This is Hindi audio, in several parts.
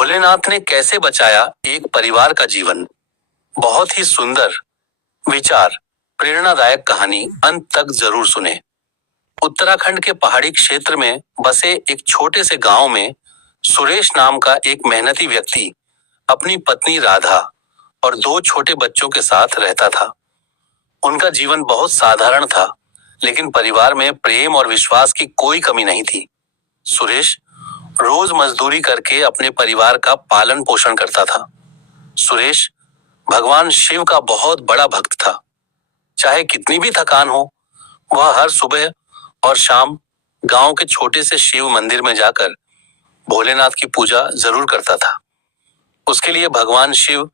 भोलेनाथ ने कैसे बचाया एक परिवार का जीवन। बहुत ही सुंदर विचार, प्रेरणादायक कहानी अंत तक जरूर सुने। उत्तराखंड के पहाड़ी क्षेत्र में बसे एक छोटे से गांव में सुरेश नाम का एक मेहनती व्यक्ति अपनी पत्नी राधा और दो छोटे बच्चों के साथ रहता था। उनका जीवन बहुत साधारण था, लेकिन परिवार में प्रेम और विश्वास की कोई कमी नहीं थी। सुरेश रोज मजदूरी करके अपने परिवार का पालन पोषण करता था। सुरेश भगवान शिव का बहुत बड़ा भक्त था। चाहे कितनी भी थकान हो, वह हर सुबह और शाम गांव के छोटे से शिव मंदिर में जाकर भोलेनाथ की पूजा जरूर करता था। उसके लिए भगवान शिव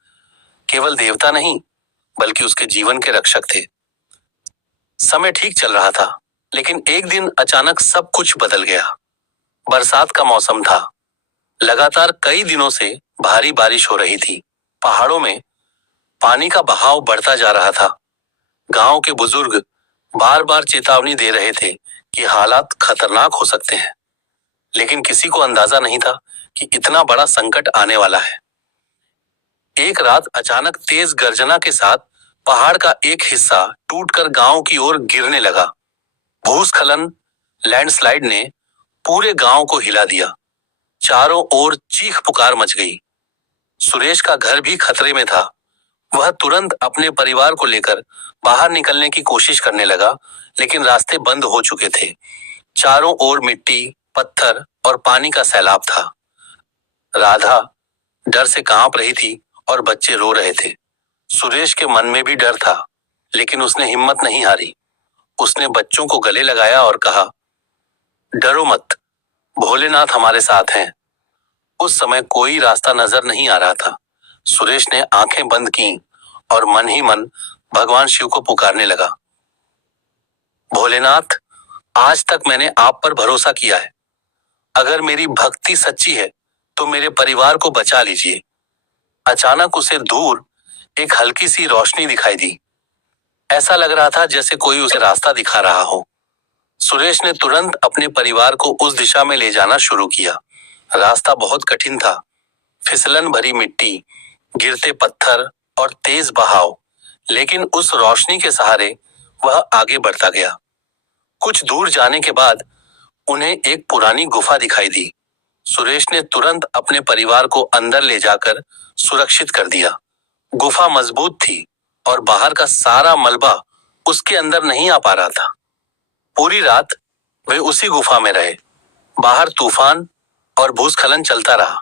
केवल देवता नहीं, बल्कि उसके जीवन के रक्षक थे। समय ठीक चल रहा था, लेकिन एक दिन अचानक सब कुछ बदल गया। बरसात का मौसम था। लगातार कई दिनों से भारी बारिश हो रही थी। पहाड़ों में पानी का बहाव बढ़ता जा रहा था। गांव के बुजुर्ग बार बार चेतावनी दे रहे थे कि हालात खतरनाक हो सकते हैं, लेकिन किसी को अंदाजा नहीं था कि इतना बड़ा संकट आने वाला है। एक रात अचानक तेज गर्जना के साथ पहाड़ का एक हिस्सा टूटकर गांव की ओर गिरने लगा। भूस्खलन, लैंडस्लाइड ने पूरे गांव को हिला दिया। चारों ओर चीख पुकार मच गई। सुरेश का घर भी खतरे में था। वह तुरंत अपने परिवार को लेकर बाहर निकलने की कोशिश करने लगा, लेकिन रास्ते बंद हो चुके थे। चारों ओर मिट्टी, पत्थर और पानी का सैलाब था। राधा डर से कांप रही थी और बच्चे रो रहे थे। सुरेश के मन में भी डर था, लेकिन उसने हिम्मत नहीं हारी। उसने बच्चों को गले लगाया और कहा, डरो मत, भोलेनाथ हमारे साथ हैं। उस समय कोई रास्ता नजर नहीं आ रहा था। सुरेश ने आंखें बंद की और मन ही मन भगवान शिव को पुकारने लगा। भोलेनाथ, आज तक मैंने आप पर भरोसा किया है। अगर मेरी भक्ति सच्ची है तो मेरे परिवार को बचा लीजिए। अचानक उसे दूर एक हल्की सी रोशनी दिखाई दी। ऐसा लग रहा था जैसे कोई उसे रास्ता दिखा रहा हो। सुरेश ने तुरंत अपने परिवार को उस दिशा में ले जाना शुरू किया। रास्ता बहुत कठिन था। फिसलन भरी मिट्टी, गिरते पत्थर और तेज बहाव, लेकिन उस रोशनी के सहारे वह आगे बढ़ता गया। कुछ दूर जाने के बाद उन्हें एक पुरानी गुफा दिखाई दी। सुरेश ने तुरंत अपने परिवार को अंदर ले जाकर सुरक्षित कर दिया। गुफा मजबूत थी और बाहर का सारा मलबा उसके अंदर नहीं आ पा रहा था। पूरी रात वे उसी गुफा में रहे। बाहर तूफान और भूस्खलन चलता रहा,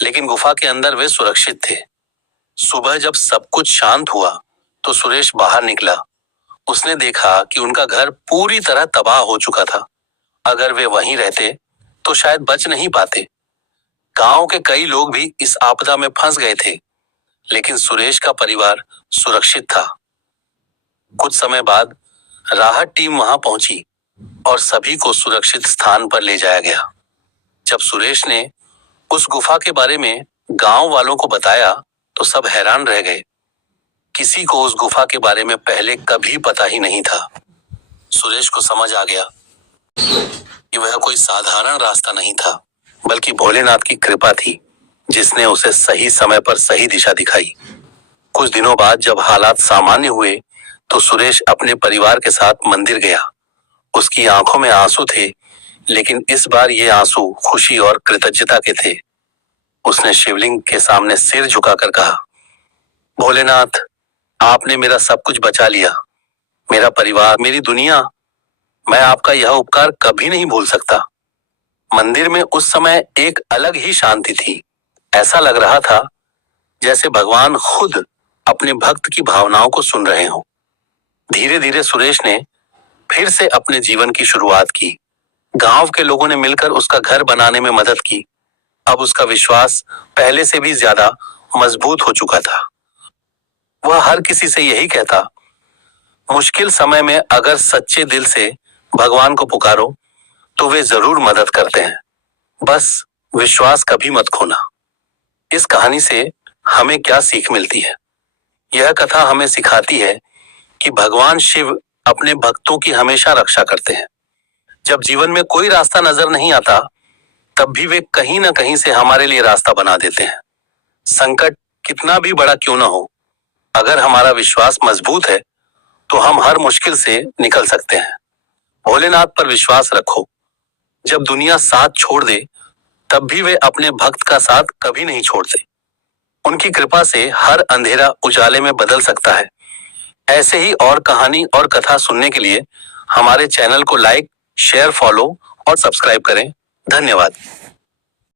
लेकिन गुफा के अंदर वे सुरक्षित थे। सुबह जब सब कुछ शांत हुआ तो सुरेश बाहर निकला। उसने देखा कि उनका घर पूरी तरह तबाह हो चुका था। अगर वे वहीं रहते तो शायद बच नहीं पाते। गांव के कई लोग भी इस आपदा में फंस गए थे, लेकिन सुरेश का परिवार सुरक्षित था। कुछ समय बाद राहत टीम वहां पहुंची और सभी को सुरक्षित स्थान पर ले जाया गया। जब सुरेश ने उस गुफा के बारे में गांव वालों को बताया तो सब हैरान रह गए। किसी को उस गुफा के बारे में पहले कभी पता ही नहीं था। सुरेश को समझ आ गया कि वह कोई साधारण रास्ता नहीं था, बल्कि भोलेनाथ की कृपा थी, जिसने उसे सही समय पर सही दिशा दिखाई। कुछ दिनों बाद जब हालात सामान्य हुए तो सुरेश अपने परिवार के साथ मंदिर गया। उसकी आंखों में आंसू थे, लेकिन इस बार ये आंसू खुशी और कृतज्ञता के थे। उसने शिवलिंग के सामने सिर झुकाकर कहा, भोलेनाथ, आपने मेरा सब कुछ बचा लिया। मेरा परिवार, मेरी दुनिया, मैं आपका यह उपकार कभी नहीं भूल सकता। मंदिर में उस समय एक अलग ही शांति थी। ऐसा लग रहा था जैसे भगवान खुद अपने भक्त की भावनाओं को सुन रहे हों। धीरे धीरे सुरेश ने फिर से अपने जीवन की शुरुआत की। गांव के लोगों ने मिलकर उसका घर बनाने में मदद की। अब उसका विश्वास पहले से भी ज्यादा मजबूत हो चुका था। वह हर किसी से यही कहता, मुश्किल समय में अगर सच्चे दिल से भगवान को पुकारो तो वे जरूर मदद करते हैं। बस विश्वास कभी मत खोना। इस कहानी से हमें क्या सीख मिलती है? यह कथा हमें सिखाती है कि भगवान शिव अपने भक्तों की हमेशा रक्षा करते हैं। जब जीवन में कोई रास्ता नजर नहीं आता, तब भी वे कहीं ना कहीं से हमारे लिए रास्ता बना देते हैं। संकट कितना भी बड़ा क्यों ना हो, अगर हमारा विश्वास मजबूत है तो हम हर मुश्किल से निकल सकते हैं। भोलेनाथ पर विश्वास रखो। जब दुनिया साथ छोड़ दे तब भी वे अपने भक्त का साथ कभी नहीं छोड़ते। उनकी कृपा से हर अंधेरा उजाले में बदल सकता है। ऐसे ही और कहानी और कथा सुनने के लिए हमारे चैनल को लाइक, शेयर, फॉलो और सब्सक्राइब करें। धन्यवाद।